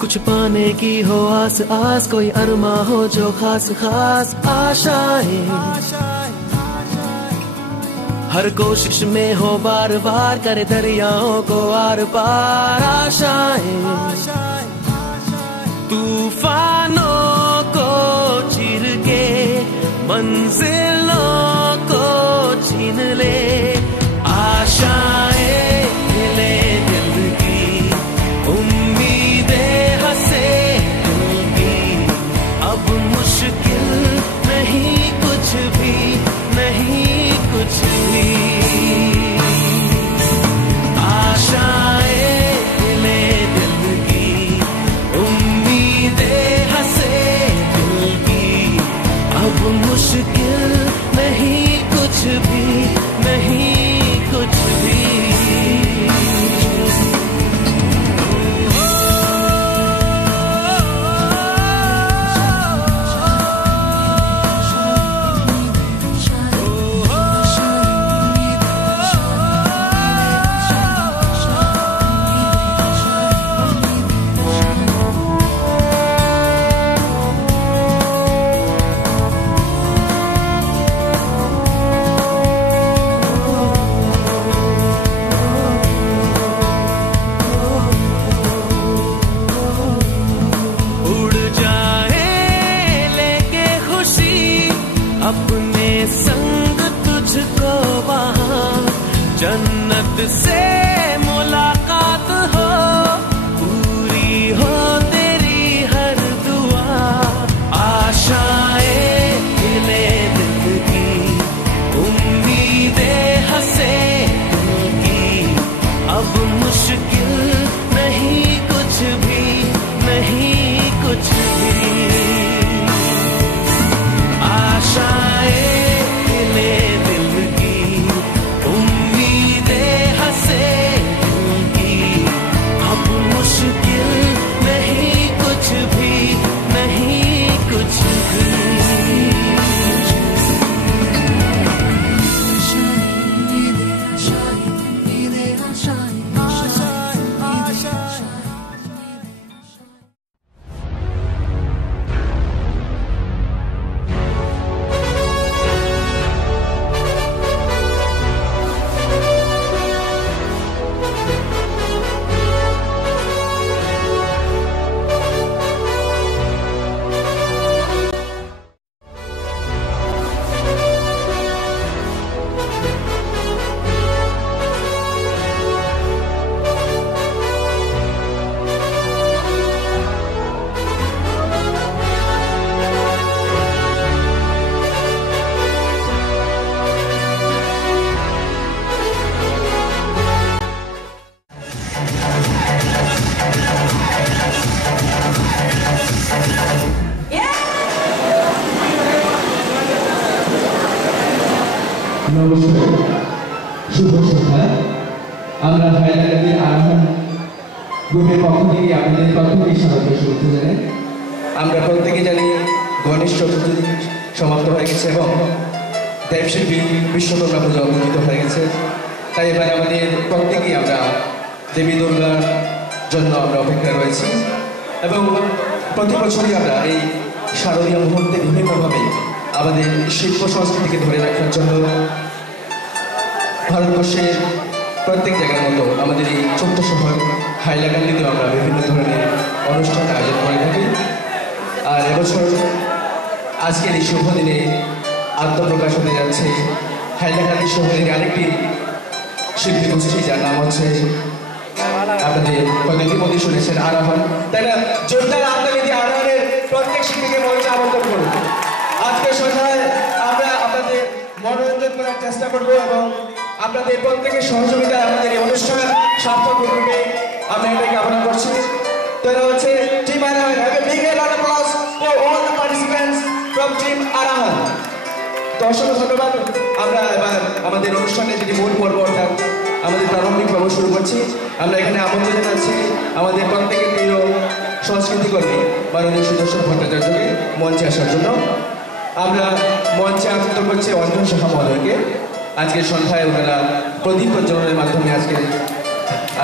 कुछ पाने की हो आस आस, कोई अरमा हो जो खास खास आशाएं, हर कोशिश में हो बार बार, करे दरियाओं को आर पार आशाएं, तूफानों को चीर के मंजिलों को छीन ले आशाएं, हिले दिल की उम्मीदें हंसे दिल की, अब मुश्किल नहीं कुछ भी, नहीं कुछ भी, आशाएं हिले दिल की उम्मीदें हंसे दिल की, अब मुश्किल नहीं कुछ भी, नहीं कुछ भी। अपने संग तुझको वहाँ जन्नत से मुलाकात हो, पूरी हो तेरी हर दुआ, आशाएं हिले दिल की उम्मीदें हंसे दिल की, अब मुश्किल नहीं कुछ भी, नहीं कुछ भी, आशाएं हिले दिल की उम्मीदें हंसे दिल की, अब मुश्किल नहीं कुछ भी, नहीं कुछ भी। নমস্কার, শুভ সন্ধ্যা। আমরা হাইলাকান্দির আরোহণ গ্রুপের পক্ষ থেকে আপনাদের প্রত্যেককে স্বাগত শুভেচ্ছা জানাই। আমরা প্রত্যেকে জানি গণেশ চতুর্থী সমাপ্ত হয়ে গেছে এবং দেবশিল্পী বিশ্বকর্মা পূজা অনুষ্ঠিত হয়ে গেছে। তাই এবারে আমাদের প্রত্যেকেই আমরা দেবী দুর্গার জন্য আমরা অপেক্ষা রয়েছি এবং প্রতি বছরই আমরা এই শারদীয় মুহূর্তে বিভিন্নভাবে আমাদের শিল্প সংস্কৃতিকে ধরে রাখার জন্য ভারতবর্ষের প্রত্যেক জায়গার মতো আমাদের এই ছোট্ট শহর হাইলাকান্দিতেও আমরা বিভিন্ন ধরনের অনুষ্ঠান আয়োজন করে থাকি। আর এবছর আজকের এই শুভ দিনে আত্মপ্রকাশ হতে যাচ্ছে হাইলাকান্দি শহরের আরেকটি শিল্পী গোষ্ঠী, যার নাম হচ্ছে আপনাদের প্রতিনিধি শুনেছেন আরোহণ, তাই না? জোরদার আত্মনীতি আরোহণের চেষ্টা করবো এবং আপনাদের প্রত্যেকের সহযোগিতায় আমাদের এই অনুষ্ঠান সার্থক রূপে আমরা এটাকে কামনা করছি। তো এটা হচ্ছে team আরাহান। Have a big round of applause for all the participants from Team Arahan. তো অসংখ্য ধন্যবাদ। আমরা এবার আমাদের অনুষ্ঠানে যেটি মূল পর্ব অর্থাৎ আমাদের প্রারম্ভিক পর্ব শুরু করছি। আমরা এখানে আমন্ত্রণ জানাচ্ছি আমাদের প্রত্যেকের প্রিয় সংস্কৃতি কর্মী মাননীয় সুদর্শন ভট্টাচার্যকে মঞ্চে আসার জন্য। আমরা মঞ্চে আমন্ত্রণ করছি অঞ্জন সাহা মহোদয়কে। আজকের সন্ধ্যায় ওনারা প্রদীপ প্রজ্বলনের মাধ্যমে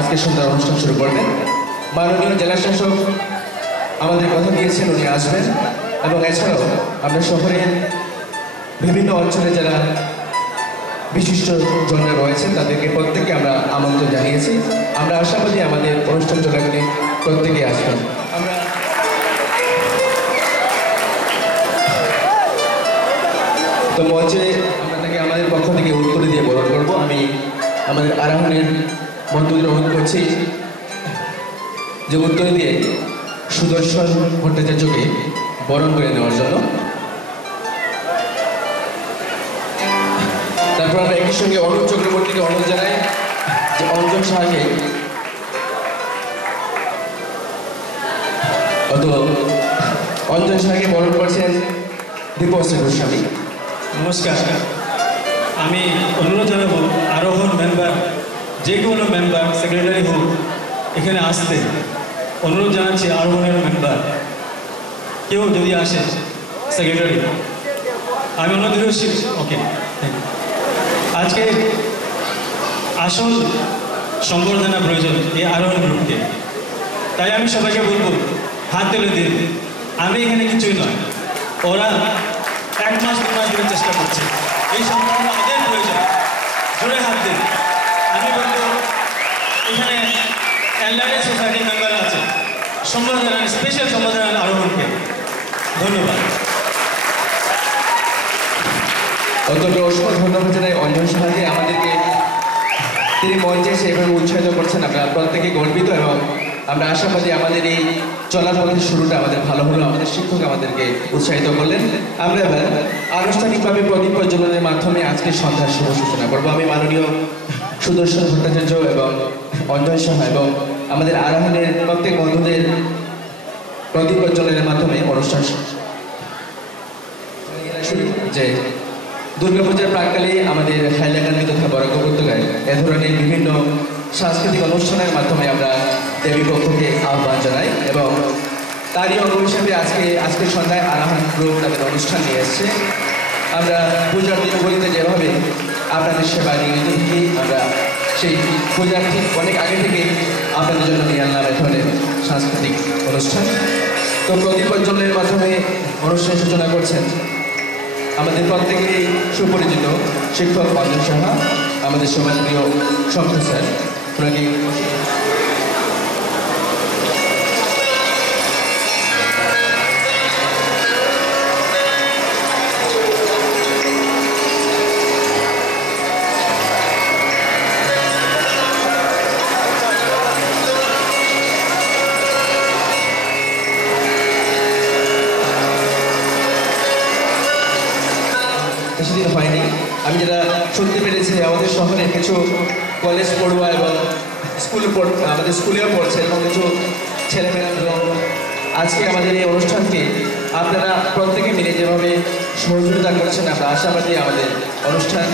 আজকে সন্ধ্যার অনুষ্ঠান শুরু করবেন। মাননীয় জেলা শাসক আমাদের কথা দিয়েছেন উনি আসবেন এবং এছাড়াও আমরা শহরের বিভিন্ন অঞ্চলে যারা বিশিষ্ট জনরা রয়েছেন তাদেরকে প্রত্যেককে আমরা আমন্ত্রণ জানিয়েছি। আমরা আশাবাদী আমাদের অনুষ্ঠান চলাকালীন প্রত্যেকে আসবেন। আমরা তো মঞ্চে আমরা তাকে আমাদের পক্ষ থেকে উত্তরে দিয়ে বরণ করবো। আমি আমাদের আরাহানের বন্ধুদের অনুরোধ করছি যে উত্তরে দিয়ে সুদর্শন ভট্টাচার্যকে বরণ করে নেওয়ার জন্য। তারপর আমরা একই সঙ্গে অনুপ চক্রবর্তীকে অনুরোধ জানাই যে অঞ্জন সাহাকে বরণ করছেন দীপশ্রী গোস্বামী। নমস্কার, আমি অনুরোধ জানাবো আরোহণ মেম্বার, যে কোনো মেম্বার সেক্রেটারি হোক এখানে আসতে অনুরোধ জানাচ্ছি। আরোহণের মেম্বার কেউ যদি আসে সেক্রেটারি, আমি অনুরোধ করছি। ওকে, আজকে আসল সম্বর্ধনা প্রয়োজন এই আরোহণ গ্রুপকে, তাই আমি সবাইকে বলবো হাত তুলে দিন। আমি এখানে কিছুই নয়, ওরা 1 মাস 2 মাস ধরে চেষ্টা করছে, এই সম্বর্ধনা ওদের প্রয়োজন। জোরে হাত দিন। আমি বলবো এখানে এনলাইন সোসাইটির মেম্বার আছে, সম্বর্ধনা স্পেশাল সম্বর্ধনা আরোহণকে। ধন্যবাদ। অত্যন্ত অসংখ্য ধন্যবাদ জানাই অঞ্জন সাহাকে। আমাদেরকে তিনি মঞ্চে সেভাবে উৎসাহিত করছেন, আমরা প্রত্যেকে গর্বিত এবং আমরা আশাবাদী আমাদের এই চলার পথের শুরুটা আমাদের ভালো হলো। আমাদের শিক্ষক আমাদেরকে উৎসাহিত করলেন। আমরা এবার আনুষ্ঠানিকভাবে প্রদীপ প্রজ্বলনের মাধ্যমে আজকে সন্ধ্যার শুভ সূচনা করবো। আমি মাননীয় সুদর্শন ভট্টাচার্য এবং অঞ্জন সাহা এবং আমাদের আরাহানের প্রত্যেক বন্ধুদের প্রদীপ প্রজ্বলনের মাধ্যমে অনুষ্ঠান যে দুর্গাপূজার প্রাককালে আমাদের হাইলাকান্দি তথা বরাক উপত্যকায় এ ধরনের বিভিন্ন সাংস্কৃতিক অনুষ্ঠানের মাধ্যমে আমরা দেবী পক্ষকে আহ্বান জানাই এবং তারই অঙ্গ হিসেবে আজকের সন্ধ্যায় আরাহান গ্রুপ তাদের অনুষ্ঠান নিয়ে এসছে। আমরা পূজার দিনগুলিতে যেভাবে আপনাদের সেবা নিয়োজিত থাকি, আমরা সেই পূজার ঠিক অনেক আগে থেকে আপনাদের জন্য নিয়ে আনলাম এ ধরনের সাংস্কৃতিক অনুষ্ঠান। তো প্রদীপ প্রজ্বলনের মাধ্যমে অনুষ্ঠান সূচনা করছেন আমাদের প্রত্যেকেরই সুপরিচিত শিক্ষক অঞ্জন সাহা, আমাদের সমাজ প্রিয় শঙ্কর স্যার। ওনাকে বেশিদিন হয়নি, আমি যেটা শুনতে পেরেছি আমাদের শহরের কিছু কলেজ পড়ুয়া এবং আমাদের স্কুলেও পড়ছে এবং কিছু ছেলেমেয়েরা এবং আজকে আমাদের এই অনুষ্ঠানকে আপনারা প্রত্যেকে মিলে যেভাবে সহযোগিতা করছেন, আমরা আশাবাদী আমাদের অনুষ্ঠান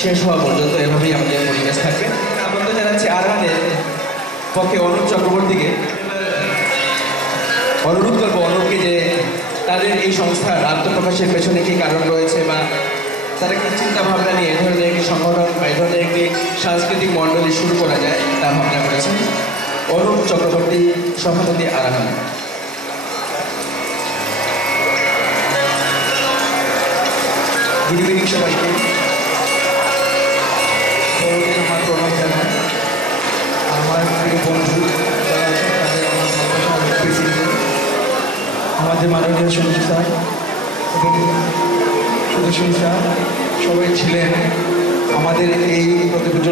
শেষ হওয়া পর্যন্ত এভাবেই আমাদের পরিবেশ থাকবে। আমন্ত্রণ জানাচ্ছি আরাহানের পক্ষে অনুপ চক্রবর্তীকে। অনুরোধ করবো অনুপকে যে তাদের এই সংস্থার আত্মপ্রকাশের পেছনে কী কারণ রয়েছে বা তারা কি চিন্তা ভাবনা নিয়ে এ ধরনের একটি সংগঠন বা এ ধরনের একটি সাংস্কৃতিক মণ্ডলী শুরু করা যায় তা ভাবনা করেছেন। অনুপ চক্রবর্তী, সভাপতি আরাহান। গুড ইভিনিং সবাইকে। আমার প্রণাম জানাই। আমার প্রিয় বন্ধু যারা আছেন তাদের আমার প্রেসিডেন্ট আমাদের মাননীয় সঞ্জু স্যার এবং সুদর্শন স্যার সবাই ছিলেন আমাদের এই প্রতিযোগিতা।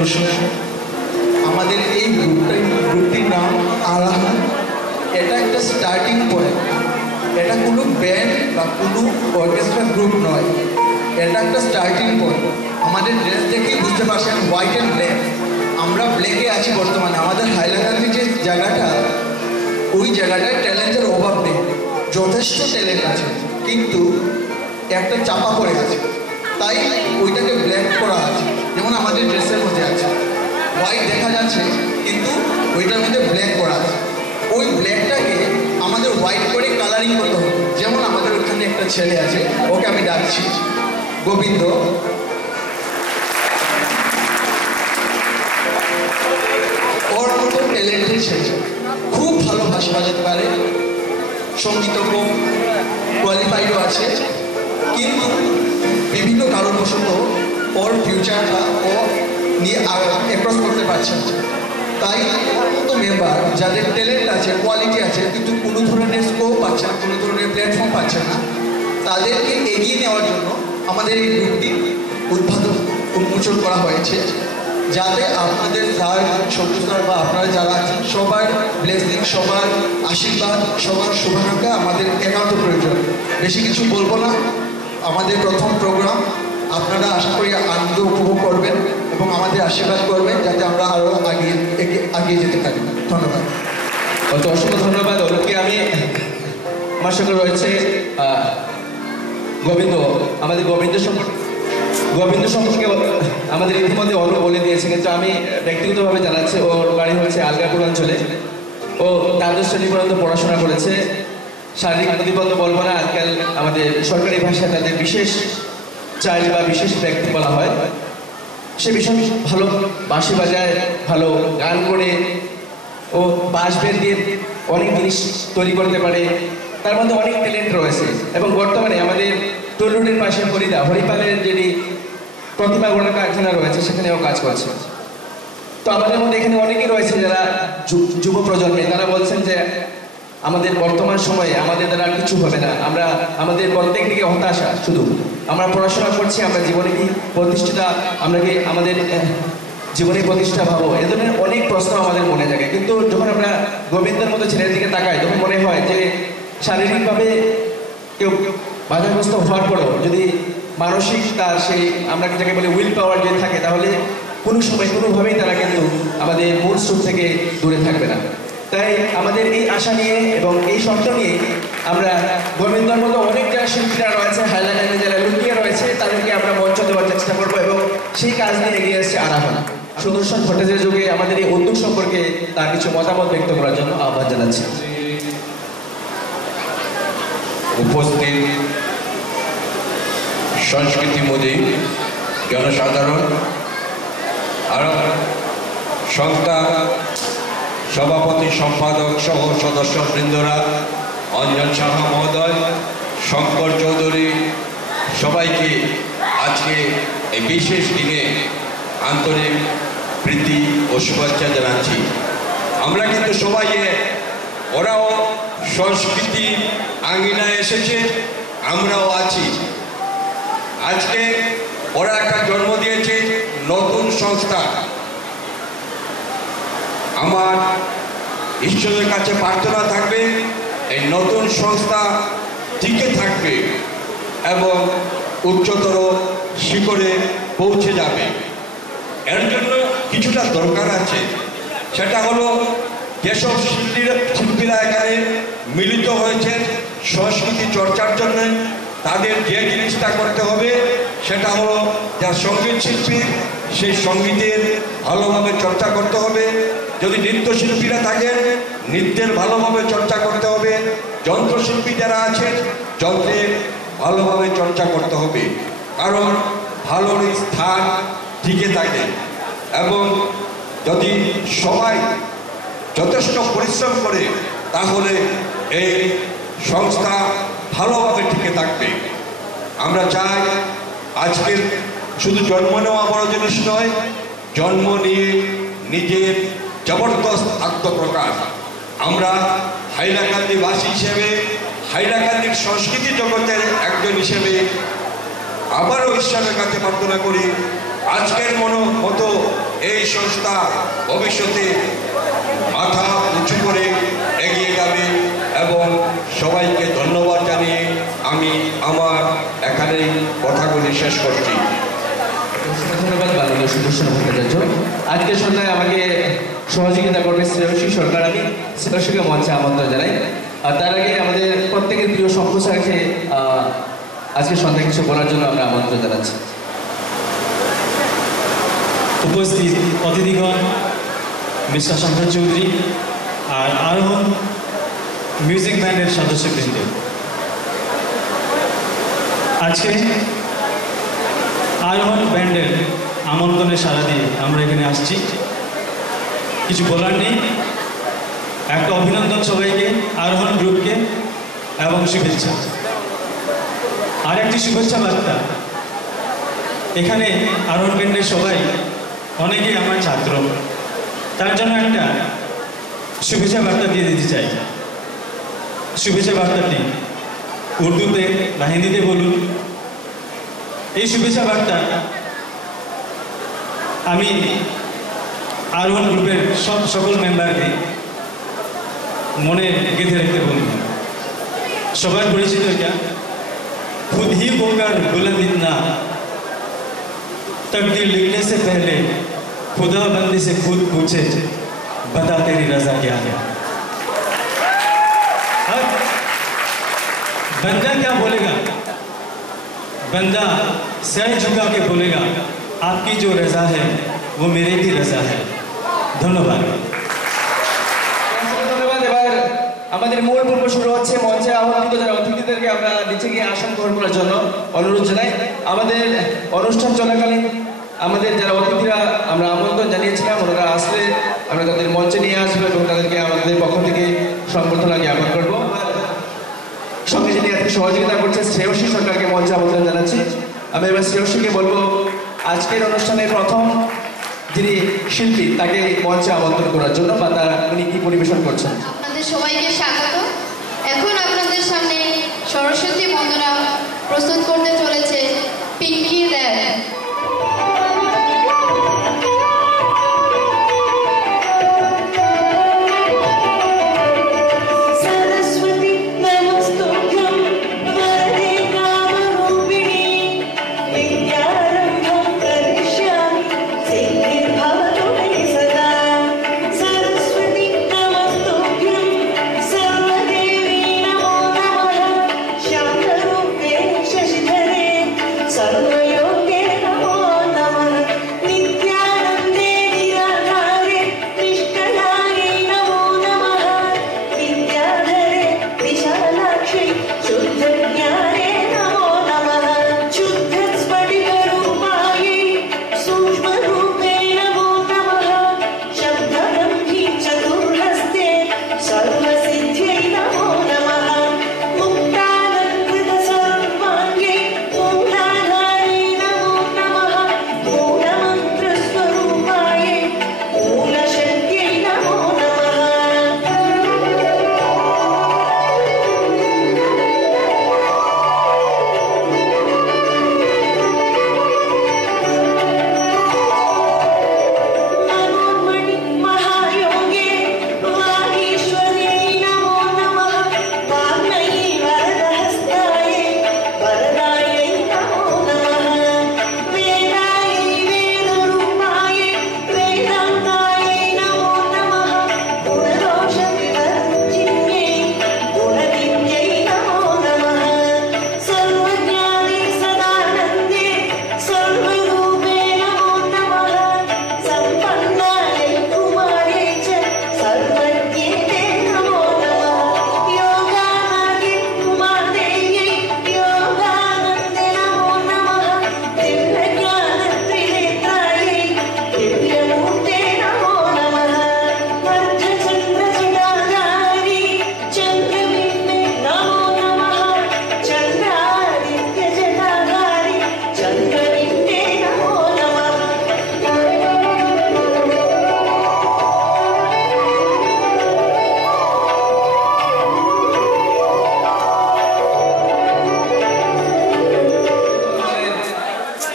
আমাদের এই গ্রুপটির নাম আরাহান। এটা একটা স্টার্টিং পয়েন্ট, এটা কোনো ব্যান্ড বা কোনো অর্কেস্ট্রা গ্রুপ নয়, এটা একটা স্টার্টিং পয়েন্ট। আমাদের ড্রেস দেখেই বুঝতে পারছেন হোয়াইট অ্যান্ড ব্ল্যাক। আমরা ব্ল্যাকে আছি বর্তমানে। আমাদের হাইলাকান্দি যে জায়গাটা, ওই জায়গাটায় ট্যালেন্টের অভাব নেই, যথেষ্ট ট্যালেন্ট আছে, কিন্তু একটা চাপা পড়ে আছে, তাই ওইটাকে ব্ল্যাক করা আছে। যেমন আমাদের ড্রেসের মধ্যে আছে হোয়াইট দেখা যাচ্ছে, কিন্তু ওইটার মধ্যে ব্ল্যাক করা আছে। ওই ব্ল্যাকটাকে আমাদের হোয়াইট করে কালারিং করতে হবে। যেমন আমাদের ওখানে একটা ছেলে আছে, ওকে আমি ডাকছি গোবিন্দ। ওর মতো ট্যালেন্টেড ছেলে, খুব ভালো ভাষা বাজাতে পারে, সঙ্গীতজ্ঞ, কোয়ালিফাইডও আছে, কিন্তু বিভিন্ন কারণবশত ওর ফিউচারটা ও নিয়ে অ্যাপ্রোচ করতে পারছে না। তাই ওর মতো মেম্বার যাদের ট্যালেন্ট আছে, কোয়ালিটি আছে, কিন্তু কোনো ধরনের স্কোপ পাচ্ছে না, কোনো ধরনের প্ল্যাটফর্ম পাচ্ছে না, তাদেরকে এগিয়ে নেওয়ার জন্য আমাদের এই গ্রুপটি উন্মোচন করা হয়েছে, যাতে আপনাদের স্যার, সবুজ স্যার বা আপনারা যারা আছেন সবার ব্লেসিং, সবার আশীর্বাদ, সবার শুভাকাঙ্ক্ষা আমাদের একান্ত প্রয়োজন। বেশি কিছু বলবো না, আমাদের প্রথম প্রোগ্রাম, আপনারা আশা করি আনন্দ উপভোগ করবেন এবং আমাদের আশীর্বাদ করবেন, যাতে আমরা আরও আগিয়ে যেতে পারি। ধন্যবাদ। অসংখ্য ধন্যবাদ। ওদেরকে আমি, আমার সঙ্গে রয়েছে গোবিন্দ। আমাদের গোবিন্দ সম্পর্কে আমাদের ইতিমধ্যে অনু বলে দিয়েছে, কিন্তু আমি ব্যক্তিগতভাবে জানাচ্ছি, ওর বাড়ি হচ্ছে আলগাপুর অঞ্চলে। ও দ্বাদশ শ্রেণী পর্যন্ত পড়াশোনা করেছে। শারীরিক প্রতিবন্ধ বলবো না, আজকাল আমাদের সরকারি ভাষায় তাদের বিশেষ চাইল্ড বা বিশেষ ব্যক্তি বলা হয়। সে ভীষণ ভালো বাঁশি বাজায়, ভালো গান করে, ও বাঁশ বের দিয়ে অনেক জিনিস তৈরি করতে পারে, তার মধ্যে অনেক ট্যালেন্ট রয়েছে। এবং বর্তমানে আমাদের টুলরুটের পাশে হরিপালের যেটি প্রতিমা গড়ার কারখানা রয়েছে, সেখানেও কাজ করছে। তো আমাদের মধ্যে এখানে অনেকেই রয়েছে যারা যুব প্রজন্মে, তারা বলছেন যে আমাদের বর্তমান সময়ে আমাদের দ্বারা কিছু হবে না, আমাদের প্রত্যেক দিকে হতাশা, শুধু আমরা পড়াশোনা করছি, আমরা জীবনে কি প্রতিষ্ঠা, আমরা কি আমাদের জীবনে প্রতিষ্ঠা ভাবো, এ ধরনের অনেক প্রশ্ন আমাদের মনে জাগে। কিন্তু যখন আমরা গোবিন্দের মতো ছেলের দিকে তাকাই, তখন মনে হয় যে শারীরিকভাবে কেউ বাধাগ্রস্ত হওয়ার পরেও যদি মানসিক তার সেই, আমরা যাকে বলি উইল পাওয়ার যদি থাকে, তাহলে কোনো সময় কোনোভাবেই তারা কিন্তু আমাদের মূল স্রোত থেকে দূরে থাকবে না। তাই আমাদের এই আশা নিয়ে এবং এই স্বপ্ন নিয়ে আমরা গোবিন্দর মতো অনেক যারা শিল্পীরা রয়েছে, হাইলাকান্দি যারা লুকিয়ে রয়েছে, তাদেরকে আমরা মঞ্চ দেওয়ার চেষ্টা করবো এবং সেই কাজ নিয়ে এগিয়ে এসেছে আরাহন। সুদর্শন ভট্টাচার্য যুগে আমাদের এই উদ্যোগ সম্পর্কে তার কিছু মতামত ব্যক্ত করার জন্য আহ্বান জানাচ্ছি। উপস্থিত সংস্কৃতিমোদী জনসাধারণ, আরো সংস্থা সভাপতি, সম্পাদক সহ সদস্যবৃন্দরা, অঞ্জন সাহা মহোদয়, শঙ্কর চৌধুরী, সবাইকে আজকে এই বিশেষ দিনে আন্তরিক প্রীতি ও শুভেচ্ছা জানাচ্ছি। আমরা কিন্তু সবাই, ওরাও সংস্কৃতি আঙ্গিনায় এসেছে, আমরাও আছি। আজকে ওরা একটা জন্ম দিয়েছে নতুন সংস্থা। আমার ঈশ্বরের কাছে প্রার্থনা থাকবে এই নতুন সংস্থা টিকে থাকবে এবং উচ্চতর শিখরে পৌঁছে যাবে। এর জন্য কিছুটা দরকার আছে, সেটা হলো যেসব শিল্পীরা এখানে মিলিত হয়েছেন সংস্কৃতি চর্চার জন্য, তাদের যে জিনিসটা করতে হবে সেটা হলো, যারা সঙ্গীত শিল্পী সেই সঙ্গীতের ভালোভাবে চর্চা করতে হবে। যদি নৃত্যশিল্পীরা থাকেন, নৃত্যের ভালোভাবে চর্চা করতে হবে। যন্ত্রশিল্পী যারা আছেন, যন্ত্রের ভালোভাবে চর্চা করতে হবে, কারণ ভালো স্থান টিকে থাকে। এবং যদি সবাই যথেষ্ট পরিশ্রম করে, তাহলে এই সংস্থা ভালোভাবে টিকে থাকবে। আমরা চাই আজকের শুধু জন্ম নেওয়া বড় জিনিস নয়, জন্ম নিয়ে নিজের জবরদস্ত আত্মপ্রকাশ। আমরা হাইলাকান্দিবাসী হিসেবে, হাইলাকান্দির সংস্কৃতি জগতের একজন হিসেবে আবারও ঈশ্বরের কাছে প্রার্থনা করি, আজকের মতো এই সংস্থা ভবিষ্যতে মাথা উঁচু করে এগিয়ে যাবে। এবং সবাইকে ধন্যবাদ জানিয়ে আমি আমার এখানেই কথাগুলি শেষ করছি। আমাদের সুদর্শন ভট্টাচার্য। আজকে সন্ধ্যায় আমাকে সহযোগিতা করবে শ্রেয়সী সরকার। আমি শ্রেয়সীকে মঞ্চে আমন্ত্রণ জানাই। আর তার আগে আমাদের প্রত্যেকের প্রিয় শঙ্কু স্যারকে আজকে সন্ধ্যায় কিছু বলার জন্য আমরা আমন্ত্রণ জানাচ্ছি। উপস্থিত অতিথিগণ, মিস্টার শঙ্কর চৌধুরী আর আরোহণ মিউজিক ব্যান্ডের সদস্যবৃন্দ, আজকে আরোহণ ব্যান্ডের আমন্ত্রণে সাড়া দিয়ে আমরা এখানে আসছি। কিছু বলার নেই, একটা অভিনন্দন সবাইকে, আরোহণ গ্রুপকে, এবং শুভেচ্ছা। আর একটি শুভেচ্ছা বার্তা, এখানে আরোহণ ব্যান্ডের সবাই অনেকেই আমার ছাত্র, তার জন্য একটা শুভেচ্ছা বার্তা দিয়ে দিতে চাই। শুভেচ্ছা বার্তাটি উর্দুতে বা হিন্দিতে বলুন। এই শুভেচ্ছা বার্তা আমি আরোহণ গ্রুপের সকল মেম্বারকে মনে গেঁথে রাখতে বলব। সবার পরিচিত এটা, खुद ही होकर बुलंद इतना, तकदीर लिखने से पहले खुदा बंदी से खुद पूछे, बता तेरी रजा क्या है। अब बंदा क्या बोलेगा? बंदा सर झुका के बोलेगा, आपकी जो रजा है वो मेरे भी रजा है। धन्यवाद। এবার আমাদের মূল পর্ব শুরু হচ্ছে। মঞ্চে আহ্বানিত যারা অতিথিদেরকে আমরা নিচে গিয়ে আসন গ্রহণ করার জন্য অনুরোধ জানাই। আমাদের অনুষ্ঠান চলাকালীন আমাদের যারা অতিথিরা আমরা আমন্ত্রণ জানিয়েছিলাম, ওনারা আসলে আমরা তাদের মঞ্চে নিয়ে আসবো এবং তাদেরকে আমাদের পক্ষ থেকে সম্বর্ধনা জ্ঞাপন করবো। সঙ্গে যিনি আজকে সহযোগিতা করছে শ্রেয়সী সরকারকে মঞ্চে আমন্ত্রণ জানাচ্ছি। আমি এবার শ্রেয়সীকে বলবো আজকের অনুষ্ঠানের প্রথম যিনি শিল্পী তাকে মঞ্চে আমন্ত্রণ করার জন্য, বা উনি কি পরিবেশন করছেন। আপনাদের সবাইকে স্বাগত। এখন আপনাদের সামনে সরস্বতী বন্দনা প্রস্তুত করতে চলেছে পিঙ্কি দেব।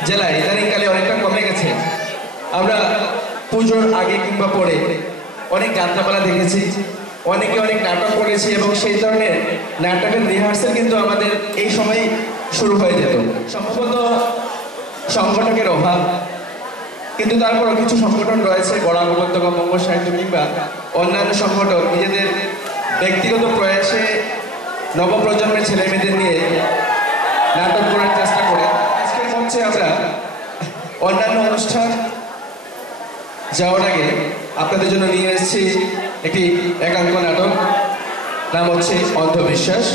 জেলায় ইদানিংকালে অনেকটা কমে গেছে। আমরা পুজোর আগে কিংবা পরে অনেক যাত্রাপালা দেখেছি, অনেকে অনেক নাটক করেছি এবং সেই ধরনের নাটকের রিহার্সাল কিন্তু আমাদের এই সময় শুরু হয়ে যেত। সম্ভবত সংগঠকের অভাব, কিন্তু তারপরও কিছু সংগঠন রয়েছে, বরাক উপত্যকা বঙ্গ সাহিত্য কিংবা অন্যান্য সংগঠন নিজেদের ব্যক্তিগত প্রয়াসে নবপ্রজন্মের ছেলেমেয়েদের নিয়ে নাটক করার চেষ্টা করে। আজকের মঞ্চে আমরা অন্যান্য অনুষ্ঠান যাওয়ার আগে আপনাদের জন্য নিয়ে এসেছি একটি একাঙ্ক নাটক, নাম হচ্ছে অন্ধবিশ্বাস।